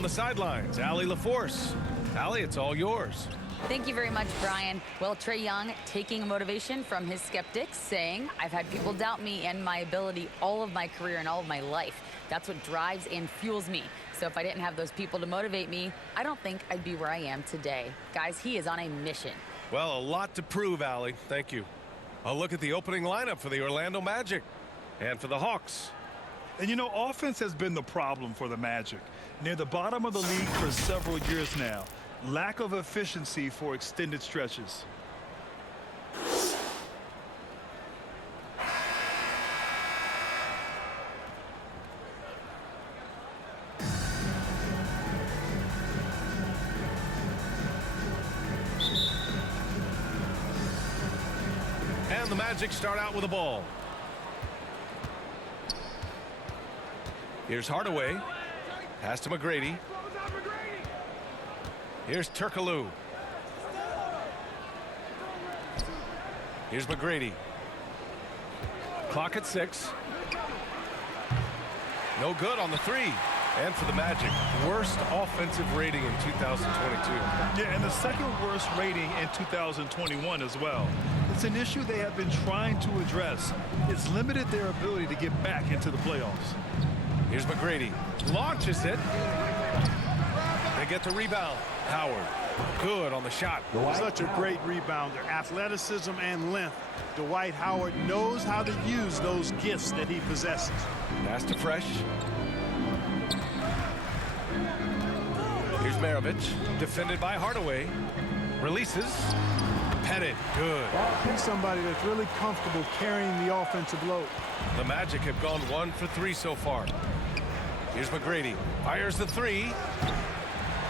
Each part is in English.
On the sidelines, Allie LaForce. Allie, it's all yours. Thank you very much, Brian. Well, Trae Young taking motivation from his skeptics, saying, I've had people doubt me and my ability all of my career and all of my life. That's what drives and fuels me. So if I didn't have those people to motivate me, I don't think I'd be where I am today. Guys, he is on a mission. Well, a lot to prove, Allie. Thank you. A look at the opening lineup for the Orlando Magic and for the Hawks. And you know, offense has been the problem for the Magic. Near the bottom of the league for several years now. Lack of efficiency for extended stretches. And the Magic start out with the ball. Here's Hardaway. Pass to McGrady. Here's Turkoglu. Here's McGrady. Clock at 6. No good on the 3. And for the Magic, worst offensive rating in 2022. Yeah, and the second worst rating in 2021 as well. It's an issue they have been trying to address. It's limited their ability to get back into the playoffs. Here's McGrady. Launches it. They get the rebound. Howard. Good on the shot. Such a great rebounder. Athleticism and length. Dwight Howard knows how to use those gifts that he possesses. Pass to Fresh. Here's Maravich. Defended by Hardaway. Releases. Pettit. Good. He's somebody that's really comfortable carrying the offensive load. The Magic have gone 1 for 3 so far. Here's McGrady. Fires the 3.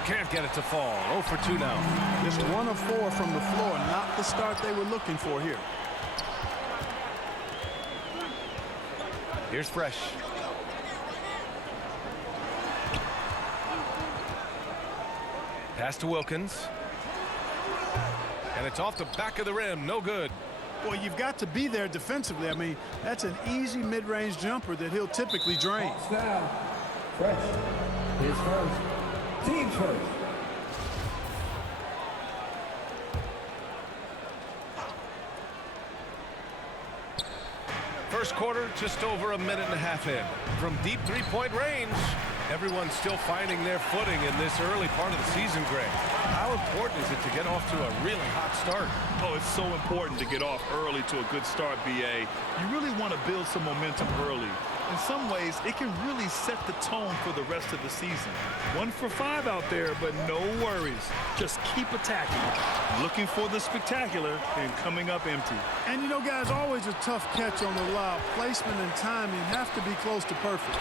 Can't get it to fall. 0 for 2 now. Just 1 of 4 from the floor. Not the start they were looking for here. Here's Fresh. Pass to Wilkins. And it's off the back of the rim. No good. Well, you've got to be there defensively. I mean, that's an easy mid-range jumper that he'll typically drain. Now, Fresh is first. Team first. First quarter, just over a minute and a half in. From deep three-point range, everyone's still finding their footing in this early part of the season, Greg. How important is it to get off to a really hot start? Oh, it's so important to get off early to a good start, BA. You really want to build some momentum early. In some ways, it can really set the tone for the rest of the season. 1 for 5 out there, but no worries. Just keep attacking. Looking for the spectacular and coming up empty. And, you know, guys, always a tough catch on the lob. Placement and timing have to be close to perfect.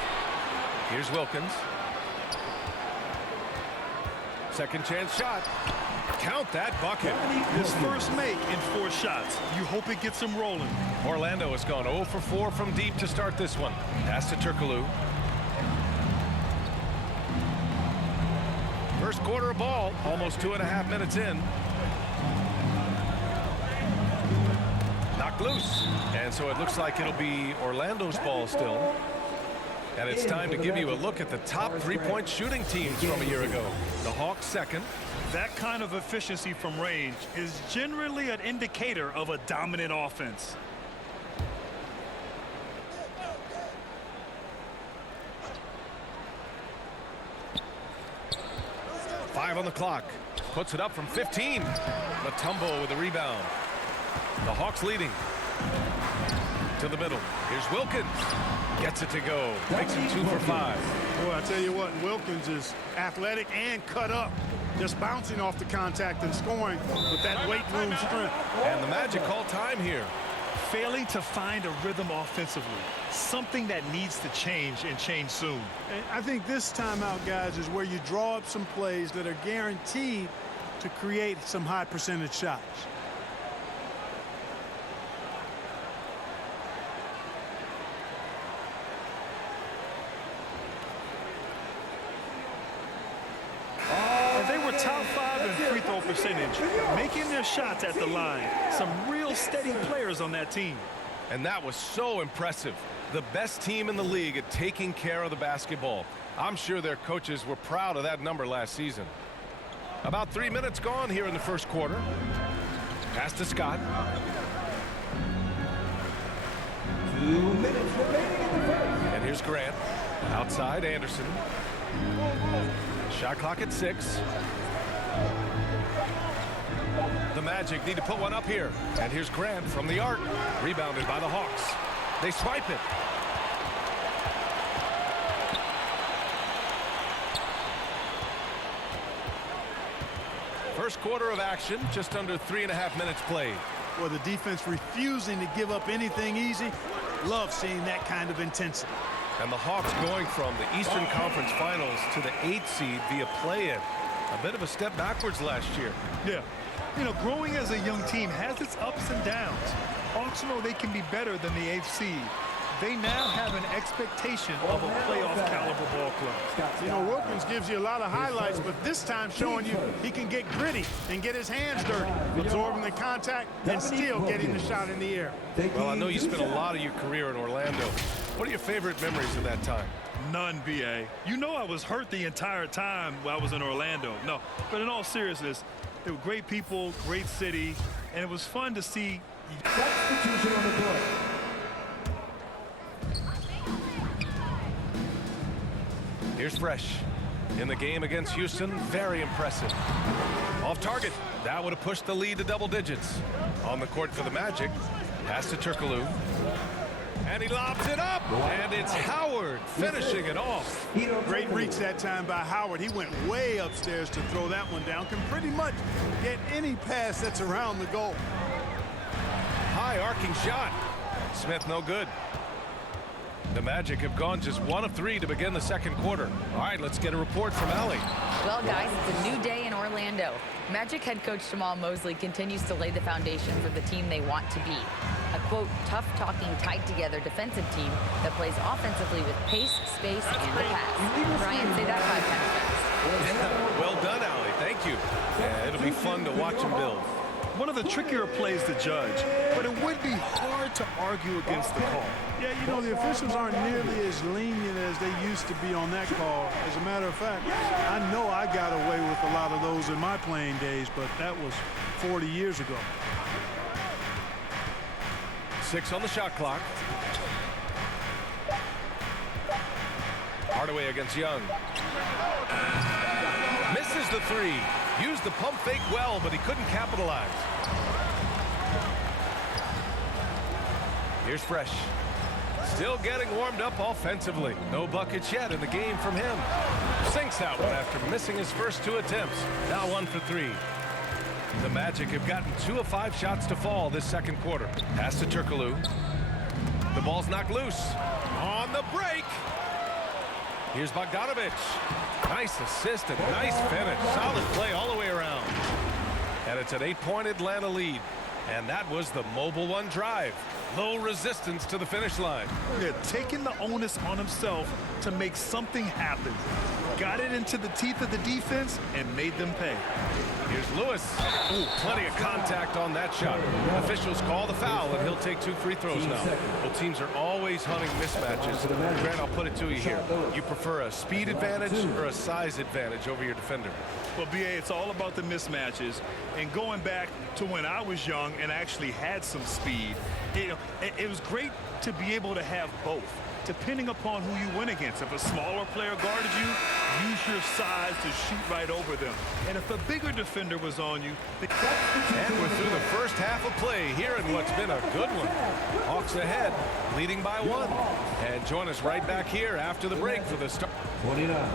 Here's Wilkins. Second chance shot. Count that bucket. His first make in 4 shots. You hope it gets him rolling. Orlando has gone 0 for 4 from deep to start this one. Pass to Turkoglu. First quarter of ball, almost 2.5 minutes in. Knocked loose. And so it looks like it'll be Orlando's ball still. And it's time to give you a look at the top three-point shooting teams from a year ago. The Hawks second. That kind of efficiency from range is generally an indicator of a dominant offense. Five on the clock. Puts it up from 15. Mutombo with the rebound. The Hawks leading. To the middle. Here's Wilkins. Gets it to go. Makes it 2 for 5. Boy, I tell you what, Wilkins is athletic and cut up. Just bouncing off the contact and scoring with that weight room strength. And the Magic call time here. Failing to find a rhythm offensively. Something that needs to change and change soon. And I think this timeout, guys, is where you draw up some plays that are guaranteed to create some high percentage shots. They were top 5 in free throw percentage, making their shots at the line. Some real steady players on that team. And that was so impressive. The best team in the league at taking care of the basketball. I'm sure their coaches were proud of that number last season. About 3 minutes gone here in the first quarter. Pass to Scott. 2 minutes remaining in the first. And here's Grant. Outside, Anderson. Shot clock at 6. The Magic need to put one up here. And here's Grant from the arc. Rebounded by the Hawks. They swipe it. First quarter of action, just under 3.5 minutes played. Well, the defense refusing to give up anything easy. Love seeing that kind of intensity. And the Hawks going from the Eastern Conference Finals to the 8th seed via play-in. A bit of a step backwards last year. Yeah. You know, growing as a young team has its ups and downs. Hawks know they can be better than the 8th seed. They now have an expectation of a playoff caliber ball club. You know, Wilkins gives you a lot of highlights, but this time showing you he can get gritty and get his hands dirty, absorbing the contact and still getting the shot in the air. Well, I know you spent a lot of your career in Orlando. What are your favorite memories of that time? None, B.A. You know I was hurt the entire time while I was in Orlando. No, but in all seriousness, they were great people, great city, and it was fun to see. Substitution on the court. Here's Fresh. In the game against Houston, very impressive. Off target. That would have pushed the lead to double digits. On the court for the Magic. Pass to Turkoglu. And he lobs it up. And it's Howard finishing it off. Great reach that time by Howard. He went way upstairs to throw that one down. Can pretty much get any pass that's around the goal. High arcing shot. Smith no good. The Magic have gone just 1 of 3 to begin the second quarter. All right, let's get a report from Allie. Well, guys, it's a new day in Orlando. Magic head coach Jamal Mosley continues to lay the foundation for the team they want to be. A, quote, tough-talking, tied-together defensive team that plays offensively with pace, space, and the pass. Brian, say that 5 times fast. Well done, Allie. Thank you. Yeah, it'll be fun to watch him build. One of the trickier plays to judge, but it would be hard to argue against the call. Yeah, you know, the officials aren't nearly as lenient as they used to be on that call. As a matter of fact, I know I got away with a lot of those in my playing days, but that was 40 years ago. 6 on the shot clock. Hardaway against Young. Misses the 3. Used the pump fake well, but he couldn't capitalize. Here's Fresh. Still getting warmed up offensively. No buckets yet in the game from him. Sinks that one after missing his first 2 attempts. Now 1 for 3. The Magic have gotten 2 of 5 shots to fall this second quarter. Pass to Turkoglu. The ball's knocked loose. On the break. Here's Bogdanovich. Nice assist and nice finish. Solid play all the way around. And it's an 8-point Atlanta lead. And that was the Mobile One drive. Low resistance to the finish line. They're taking the onus on himself to make something happen. Got it into the teeth of the defense and made them pay. Here's Lewis. Ooh, plenty of contact on that shot. Officials call the foul, and he'll take 2 free throws now. Well, teams are always hunting mismatches. Grant, I'll put it to you here. You prefer a speed advantage or a size advantage over your defender? Well, B.A., it's all about the mismatches. And going back to when I was young and actually had some speed, it was great to be able to have both, depending upon who you went against. If a smaller player guarded you, use your size to shoot right over them. And if a bigger defender was on you... And we're through the first half of play here in what's been a good one. Hawks ahead, leading by 1. And join us right back here after the break for the start. 29.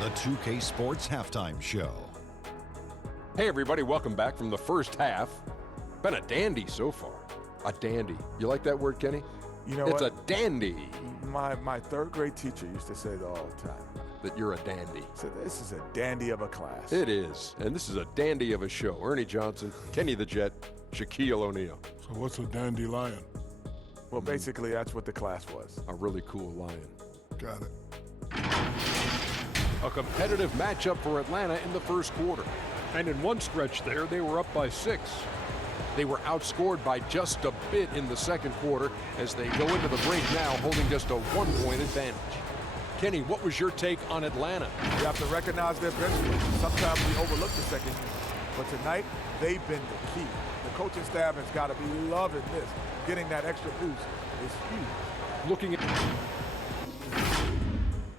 The 2K Sports Halftime Show. Hey everybody, welcome back from the first half. Been a dandy so far. A dandy. You like that word, Kenny? You know it's what? a dandy. My third grade teacher used to say that all the time. That you're a dandy. So this is a dandy of a class. It is. And this is a dandy of a show. Ernie Johnson, Kenny the Jet, Shaquille O'Neal. So what's a dandelion? Well, basically, that's what the class was. A really cool lion. Got it. A competitive matchup for Atlanta in the first quarter. And in one stretch there, they were up by 6. They were outscored by just a bit in the second quarter as they go into the break now holding just a 1-point advantage. Kenny, what was your take on Atlanta? You have to recognize their bench strength. Sometimes we overlook the second unit, but tonight they've been the key. The coaching staff has got to be loving this. Getting that extra boost is huge. Looking at...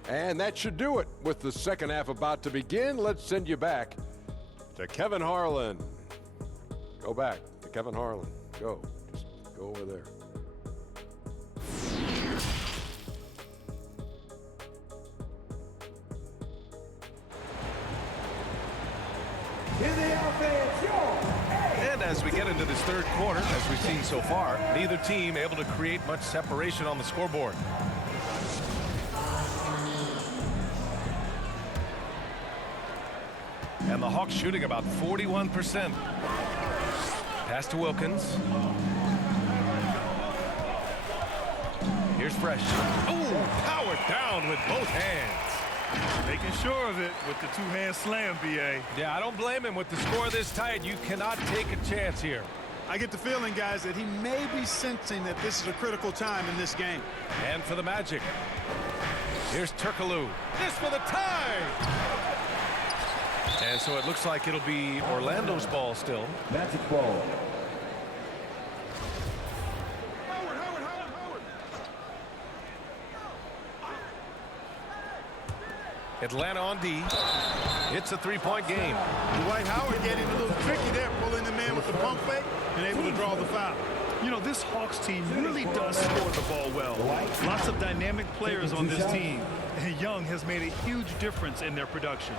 And that should do it. With the second half about to begin, let's send you back to Kevin Harlan. Go back to Kevin Harlan. Go. Just go over there. And as we get into this third quarter, as we've seen so far, neither team able to create much separation on the scoreboard. And the Hawks shooting about 41%. Pass to Wilkins. Here's Fresh. Oh, powered down with both hands. Making sure of it with the two-hand slam, B.A. Yeah, I don't blame him. With the score this tight, you cannot take a chance here. I get the feeling, guys, that he may be sensing that this is a critical time in this game. And for the Magic, here's Turkoglu. This for the tie! And so it looks like it'll be Orlando's ball still. Magic ball. Atlanta on D. It's a three-point game. Dwight Howard getting a little tricky there, pulling the man with the pump fake and able to draw the foul. You know, this Hawks team really does score the ball well. Lots of dynamic players on this team, and Young has made a huge difference in their production.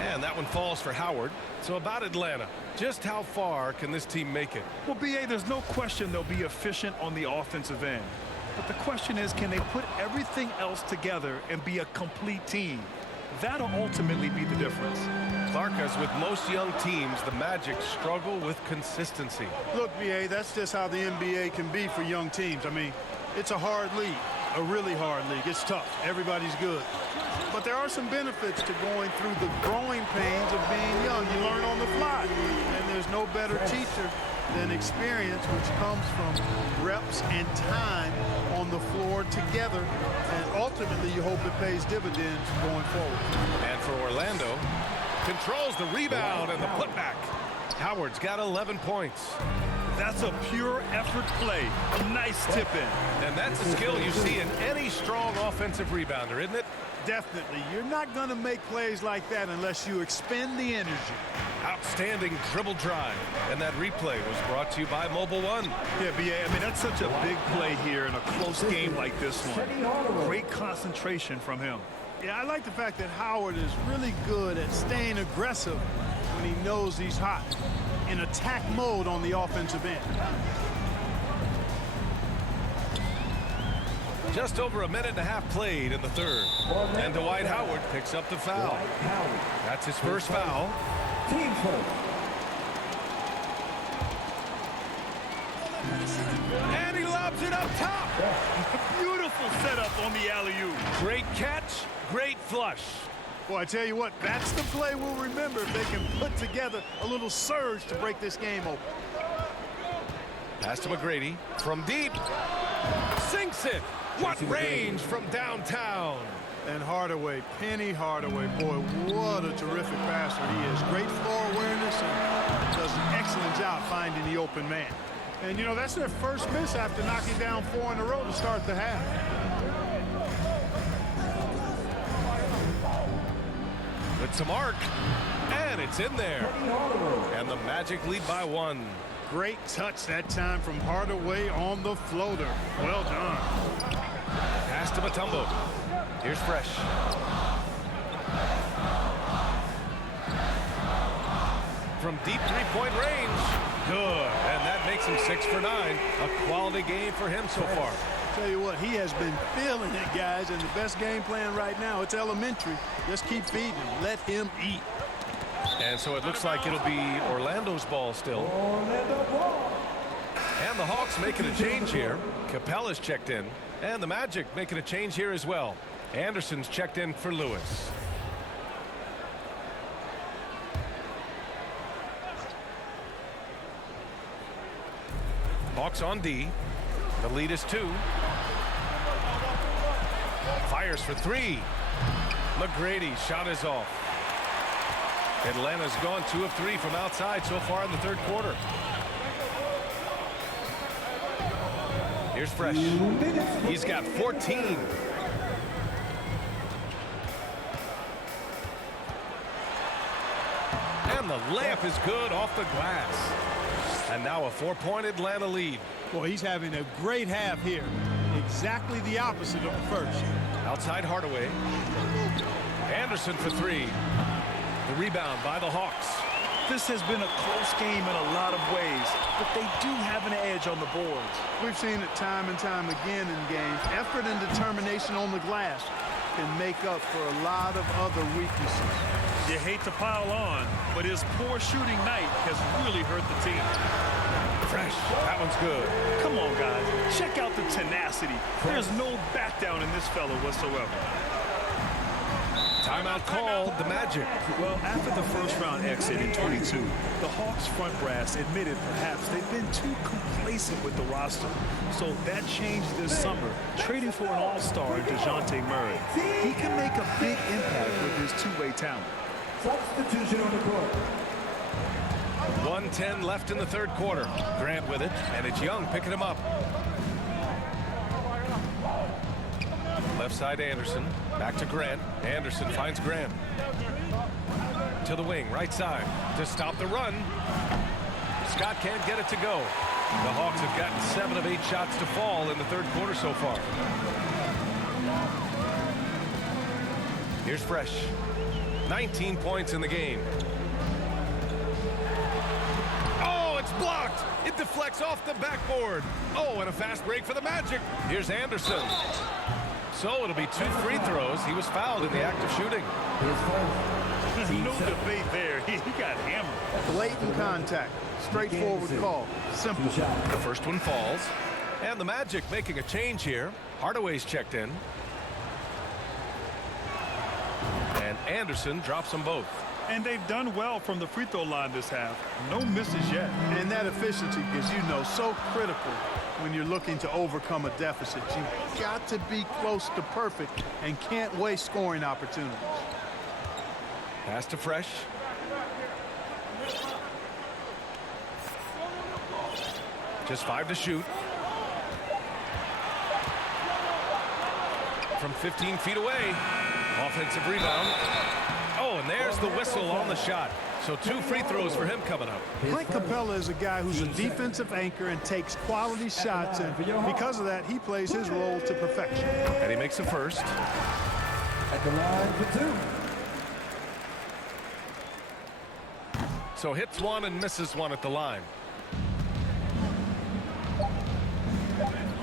And that one falls for Howard. So about Atlanta, just how far can this team make it? Well, B.A., there's no question they'll be efficient on the offensive end. But the question is, can they put everything else together and be a complete team? That'll ultimately be the difference. Clark, as with most young teams, the Magic struggle with consistency. Look, B.A., that's just how the NBA can be for young teams. I mean, it's a hard league, a really hard league. It's tough. Everybody's good. But there are some benefits to going through the growing pains of being young. You learn on the fly. And there's no better teacher than experience, which comes from reps and time on the floor together. And ultimately, you hope it pays dividends going forward. And for Orlando, controls the rebound and the putback. Howard's got 11 points. That's a pure effort play. A nice tip in. And that's a skill you see in any strong offensive rebounder, isn't it? Definitely. You're not going to make plays like that unless you expend the energy. Outstanding dribble drive. And that replay was brought to you by Mobile One. Yeah, B.A., I mean, that's such a big play here in a close game like this one. Great concentration from him. Yeah, I like the fact that Howard is really good at staying aggressive when he knows he's hot, in attack mode on the offensive end. Just over a minute and a half played in the third. And Dwight Howard picks up the foul. That's his first foul. Team first. And he lobs it up top. Beautiful setup on the alley-oop. Great catch, great flush. Well, I tell you what, that's the play we'll remember if they can put together a little surge to break this game open. Pass to McGrady from deep. Sinks it. What range from downtown. And Hardaway, Penny Hardaway, boy, what a terrific passer he is. Great floor awareness and does an excellent job finding the open man. And, you know, that's their first miss after knocking down 4 in a row to start the half. With some arc. And it's in there. And the Magic lead by 1. Great touch that time from Hardaway on the floater. Well done. Pass to Mutombo. Here's Fresh. From deep three-point range. Good. And that makes him 6 for 9. A quality game for him so far. Tell you what, he has been feeling it, guys, and the best game plan right now, it's elementary. Just keep feeding him. Let him eat. And so it looks like it'll be Orlando's ball still. And the Hawks making a change here. Capella's checked in. And the Magic making a change here as well. Anderson's checked in for Lewis. Hawks on D. The lead is 2. Fires for 3. McGrady's shot is off. Atlanta's gone 2 of 3 from outside so far in the third quarter. Here's Fresh. He's got 14. And the layup is good off the glass. And now a 4-point Atlanta lead. Boy, he's having a great half here. Exactly the opposite of the first. Outside Hardaway. Anderson for 3. The rebound by the Hawks. This has been a close game in a lot of ways, but they do have an edge on the boards. We've seen it time and time again in games. Effort and determination on the glass can make up for a lot of other weaknesses. You hate to pile on, but his poor shooting night has really hurt the team. Fresh. That one's good. Come on, guys. Check out the tenacity. There's no back down in this fella whatsoever. Timeout called the Magic. Well, after the first-round exit in 22, the Hawks front brass admitted perhaps they've been too complacent with the roster. So that changed this summer, trading for an all-star in DeJounte Murray. He can make a big impact with his two-way talent. Substitution on the court. 1:10 left in the third quarter. Grant with it, and it's Young picking him up. Left side Anderson. Back to Grant. Anderson finds Grant. To the wing, right side. To stop the run. Scott can't get it to go. The Hawks have gotten 7 of 8 shots to fall in the third quarter so far. Here's Fresh. 19 points in the game. Oh, it's blocked. It deflects off the backboard. Oh, and a fast break for the Magic. Here's Anderson. So it'll be 2 free throws. He was fouled in the act of shooting. No debate there. He got hammered. Blatant contact. Straightforward call. Simple. The first one falls. And the Magic making a change here. Hardaway's checked in. And Anderson drops them both. And they've done well from the free throw line this half. No misses yet. And that efficiency is, you know, so critical when you're looking to overcome a deficit. You've got to be close to perfect and can't waste scoring opportunities. Pass to Fresh. Just 5 to shoot. From 15 feet away. Offensive rebound. Oh, and there's the whistle on the shot. So 2 free throws for him coming up. Clint Capella is a guy who's a defensive anchor and takes quality shots, and because of that, he plays his role to perfection. And he makes the first. At the line for 2. So hits 1 and misses 1 at the line.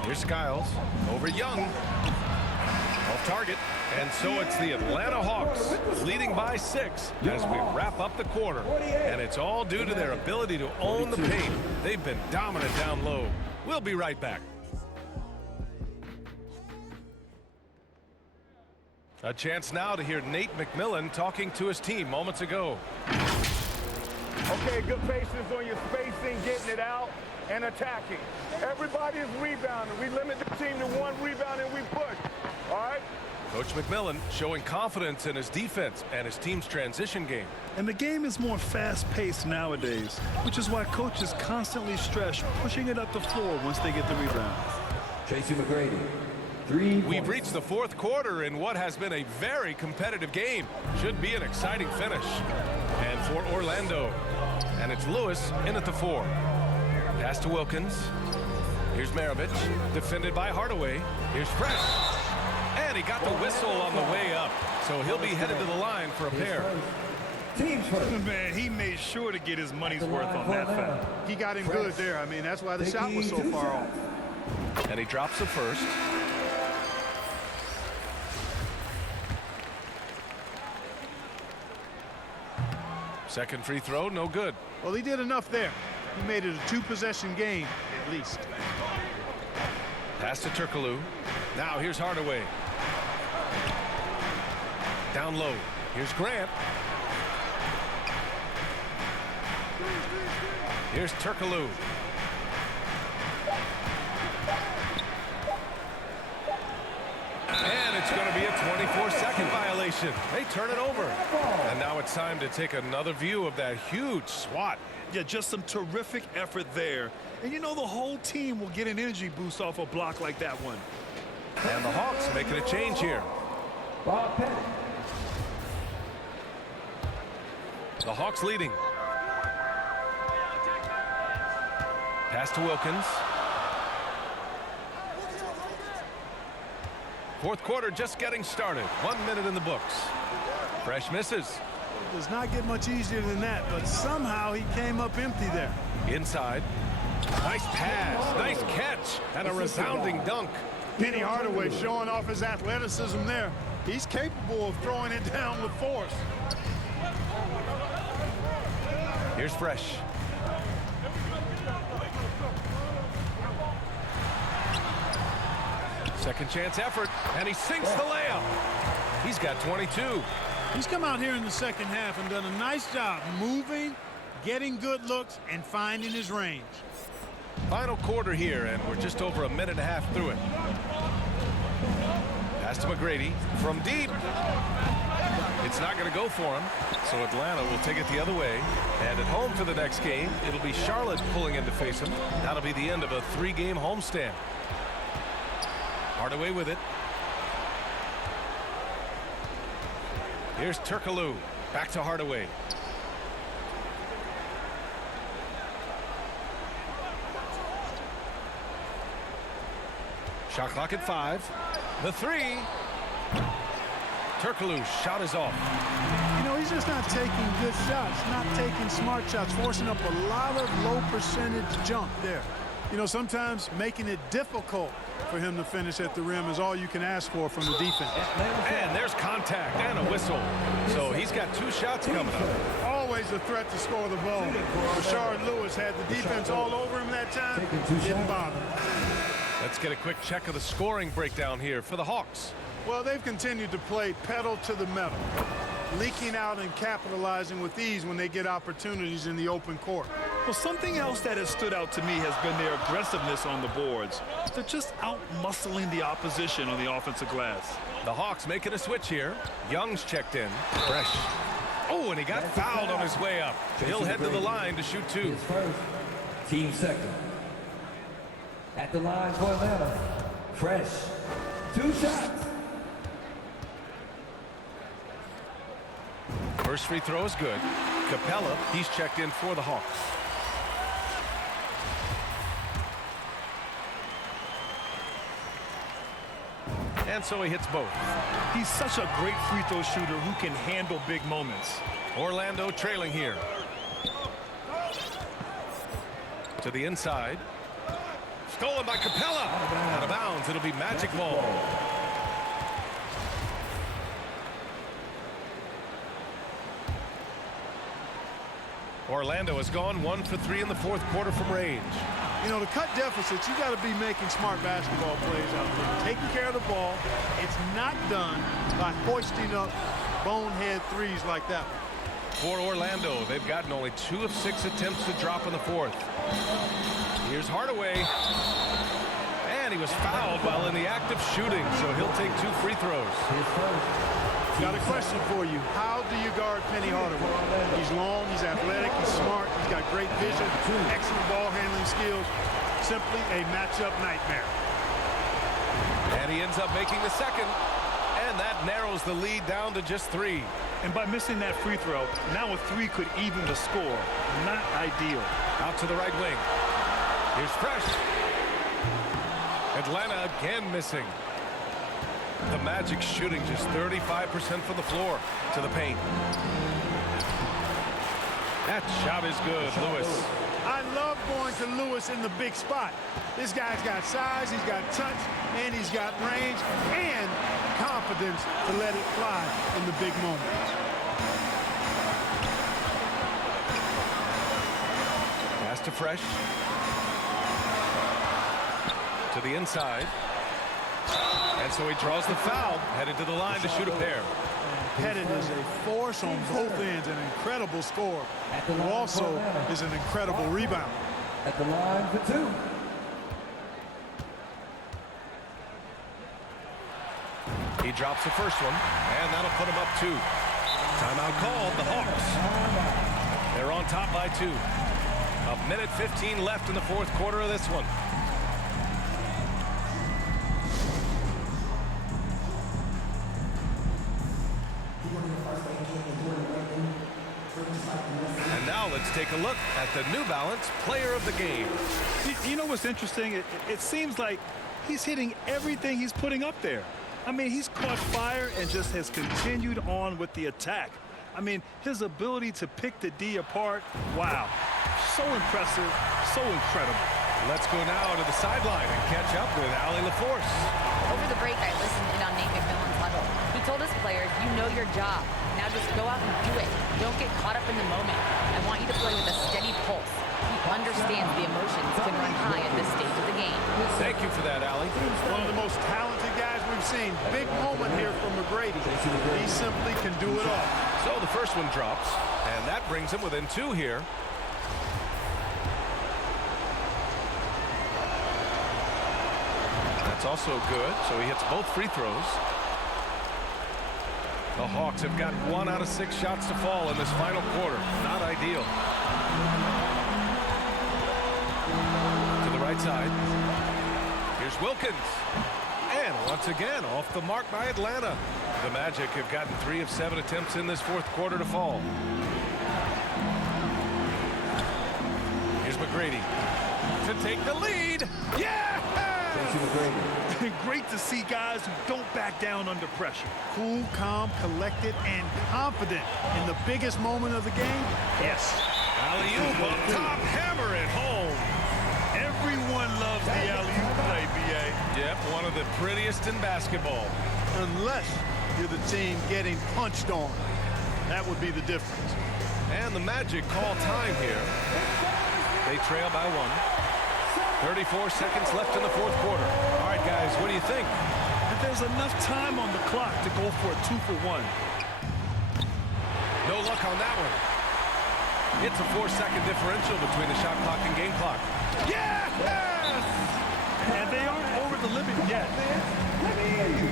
Here's Skiles over Young. Off target. And so it's the Atlanta Hawks leading by 6 as we wrap up the quarter. And it's all due to their ability to own the paint. They've been dominant down low. We'll be right back. A chance now to hear Nate McMillan talking to his team moments ago. Okay, good patience on your spacing, getting it out, and attacking. Everybody is rebounding. We limit the team to 1 rebound and we push. All right? Coach McMillan showing confidence in his defense and his team's transition game. And the game is more fast-paced nowadays, which is why coaches constantly stress pushing it up the floor once they get the rebound. Tracy McGrady, 3 points. We've reached the fourth quarter in what has been a very competitive game. Should be an exciting finish. And for Orlando. And it's Lewis in at the 4. Pass to Wilkins. Here's Maravich, defended by Hardaway. Here's Fresh. And he got the whistle on the way up. So he'll be headed to the line for a pair. Teams first. Man, he made sure to get his money's worth on that foul. He got him good there. I mean, that's why the shot was so far off. And he drops the first. Second free throw, no good. Well, he did enough there. He made it a 2-possession game, at least. Pass to Turkoglu. Now here's Hardaway. Down low. Here's Grant. Here's Turkoglu. It's going to be a 24-second violation. They turn it over. And now it's time to take another view of that huge swat. Yeah, just some terrific effort there. And you know the whole team will get an energy boost off a block like that one. And the Hawks making a change here. The Hawks leading. Pass to Wilkins. Fourth quarter just getting started. 1 minute in the books. Fresh misses. Does not get much easier than that, but somehow he came up empty there. Inside. Nice pass. Nice catch. And a resounding dunk. Penny Hardaway showing off his athleticism there. He's capable of throwing it down with force. Here's Fresh. Second chance effort, and he sinks the layup. He's got 22. He's come out here in the second half and done a nice job moving, getting good looks, and finding his range. Final quarter here, and we're just over a minute and a half through it. Pass to McGrady from deep. It's not going to go for him, so Atlanta will take it the other way. And at home for the next game, it'll be Charlotte pulling in to face him. That'll be the end of a 3-game homestand. Hardaway with it. Here's Turkoglu. Back to Hardaway. Shot clock at 5. The 3. Turkoglu's shot is off. You know, he's just not taking good shots, not taking smart shots, forcing up a lot of low percentage jump there. You know, sometimes making it difficult for him to finish at the rim is all you can ask for from the defense. And there's contact and a whistle. So he's got 2 shots coming up. Always a threat to score the ball. Rashard Lewis had the defense all over him that time. Didn't bother. Let's get a quick check of the scoring breakdown here for the Hawks. Well, they've continued to play pedal to the metal, leaking out and capitalizing with ease when they get opportunities in the open court. Well, something else that has stood out to me has been their aggressiveness on the boards. They're just out-muscling the opposition on the offensive glass. The Hawks making a switch here. Young's checked in. Fresh. Oh, and he got fouled on his way up. He'll head to the line to shoot 2. Team second. At the line for Atlanta. Fresh. 2 shots. First free throw is good. Capella, he's checked in for the Hawks. And so he hits both. He's such a great free throw shooter who can handle big moments. Orlando trailing here. To the inside. Stolen by Capella. Out of bounds. It'll be magic ball. Orlando has gone 1 for 3 in the fourth quarter from range. You know, to cut deficits, you got to be making smart basketball plays out there. Taking care of the ball. It's not done by hoisting up bonehead threes like that one. For Orlando, they've gotten only 2 of 6 attempts to drop in the fourth. Here's Hardaway. And he was fouled while in the act of shooting, so he'll take 2 free throws. Got a question for you. How do you guard Penny Hardaway? He's long, he's athletic, he's smart, he's got great vision, excellent ball handling skills. Simply a matchup nightmare. And he ends up making the second. And that narrows the lead down to just 3. And by missing that free throw, now a 3 could even the score. Not ideal. Out to the right wing. Here's Fresh. Atlanta again missing. The Magic shooting just 35% from the floor to the paint. That shot is good, Lewis. I love going to Lewis in the big spot. This guy's got size, he's got touch, and he's got range and confidence to let it fly in the big moments. Pass to Fresh. To the inside. And so he draws the foul, headed to the line to shoot a pair. Pettit is a force on both ends, an incredible scorer, who also is an incredible rebounder. At the line for 2. He drops the first one, and that'll put him up 2. Timeout called, the Hawks. They're on top by 2. A minute 15 left in the fourth quarter of this one. And now let's take a look at the New Balance Player of the Game. You know what's interesting? It seems like he's hitting everything he's putting up there. I mean, he's caught fire and just has continued on with the attack. I mean, his ability to pick the D apart, wow. So impressive, so incredible. Let's go now to the sideline and catch up with Allie LaForce. Over the break, I listened in on Nate McMillan's huddle. He told his players, you know your job. Now just go out and do it. Don't get caught up in the moment. I want you to play with a steady pulse. He understands the emotions can run high at this stage of the game. Thank you for that, Allie. One of the most talented guys we've seen. Big moment here from McGrady. He simply can do it all. So the first one drops, and that brings him within 2 here. That's also good, so he hits both free throws. The Hawks have got 1 out of 6 shots to fall in this final quarter. Not ideal. To the right side. Here's Wilkins. And once again, off the mark by Atlanta. The Magic have gotten 3 of 7 attempts in this fourth quarter to fall. Here's McGrady to take the lead. Yeah! Great to see guys who don't back down under pressure. Cool, calm, collected, and confident in the biggest moment of the game. Yes. Alley-oop up top, hammer it home. Everyone loves the alley-oop play, B.A. Yep, one of the prettiest in basketball. Unless you're the team getting punched on. That would be the difference. And the Magic call time here. They trail by 1. 34 seconds left in the fourth quarter. All right, guys, what do you think? If there's enough time on the clock to go for a 2-for-1. No luck on that one. It's a 4-second differential between the shot clock and game clock. Yes! And they aren't over the limit yet. Let me hear you.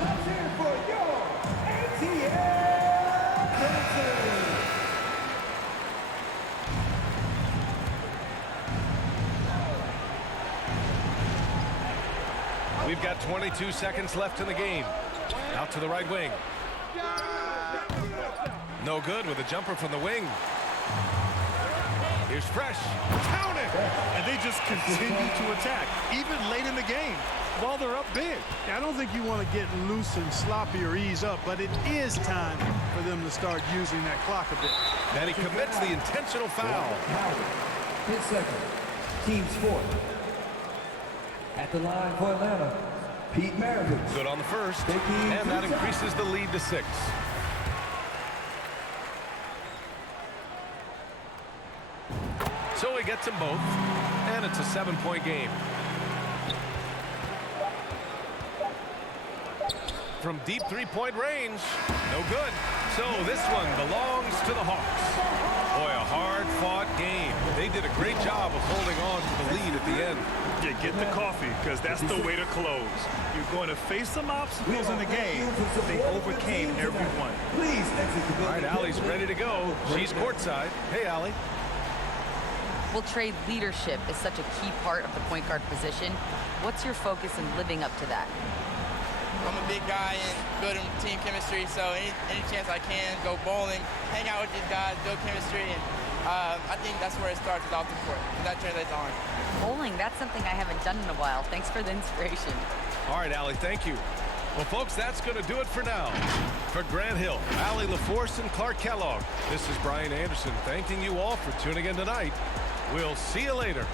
Let's hear it for your ATL. We've got 22 seconds left in the game. Out to the right wing. No good with a jumper from the wing. Here's Fresh. Count it! And they just continue to attack, even late in the game, while they're up big. I don't think you want to get loose and sloppy or ease up, but it is time for them to start using that clock a bit. And he commits the intentional foul. 10 seconds. Team sport. At the line for Atlanta, Pete Maravich. Good on the first, and that increases the lead to 6. So he gets them both, and it's a 7-point game. From deep 3-point range, no good. So this one belongs to the Hawks. Boy, a hard-fought game. They did a great job of holding on to the lead at the end. Yeah, get the coffee, because that's the way to close. You're going to face some obstacles in the game. They overcame every one. Please exit the building. All right, Allie's ready to go. She's courtside. Hey, Allie. Well, Trey, leadership is such a key part of the point guard position. What's your focus in living up to that? I'm a big guy and building team chemistry, so any chance I can, go bowling, hang out with these guys, build chemistry, and I think that's where it starts with off the court, and that translates on. Bowling, that's something I haven't done in a while. Thanks for the inspiration. All right, Allie, thank you. Well, folks, that's going to do it for now. For Grant Hill, Allie LaForce, and Clark Kellogg, this is Brian Anderson thanking you all for tuning in tonight. We'll see you later.